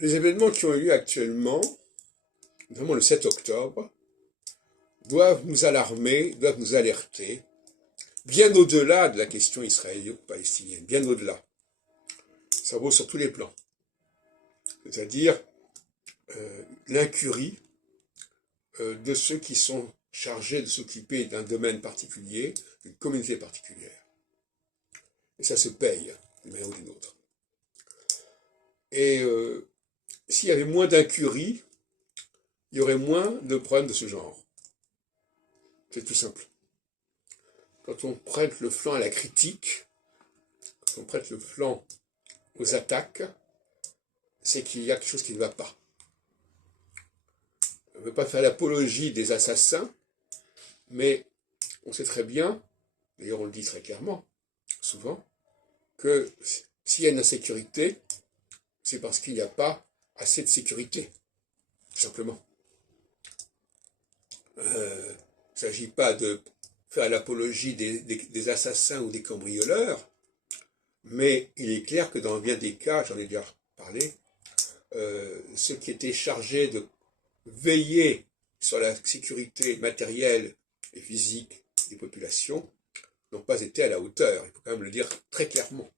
Les événements qui ont eu lieu actuellement, notamment le 7 octobre, doivent nous alarmer, doivent nous alerter, bien au-delà de la question israélo-palestinienne, bien au-delà. Ça vaut sur tous les plans. C'est-à-dire l'incurie de ceux qui sont chargés de s'occuper d'un domaine particulier, d'une communauté particulière. Et ça se paye, d'une manière ou d'une autre. Et s'il y avait moins d'incurie, il y aurait moins de problèmes de ce genre. C'est tout simple. Quand on prête le flanc à la critique, quand on prête le flanc aux attaques, c'est qu'il y a quelque chose qui ne va pas. On ne veut pas faire l'apologie des assassins, mais on sait très bien, d'ailleurs on le dit très clairement, souvent, que s'il y a une insécurité, c'est parce qu'il n'y a pas assez de sécurité, tout simplement. Il ne s'agit pas de faire l'apologie des assassins ou des cambrioleurs, mais il est clair que dans bien des cas, j'en ai déjà parlé, ceux qui étaient chargés de veiller sur la sécurité matérielle et physique des populations n'ont pas été à la hauteur, il faut quand même le dire très clairement.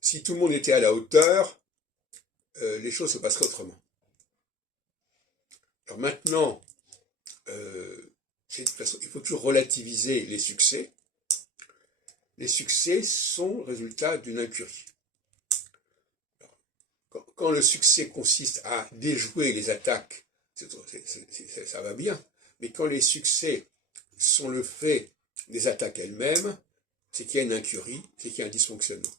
Si tout le monde était à la hauteur, les choses se passeraient autrement. Alors maintenant, il faut toujours relativiser les succès. Les succès sont le résultat d'une incurie. Quand le succès consiste à déjouer les attaques, ça va bien. Mais quand les succès sont le fait des attaques elles-mêmes, c'est qu'il y a une incurie, c'est qu'il y a un dysfonctionnement.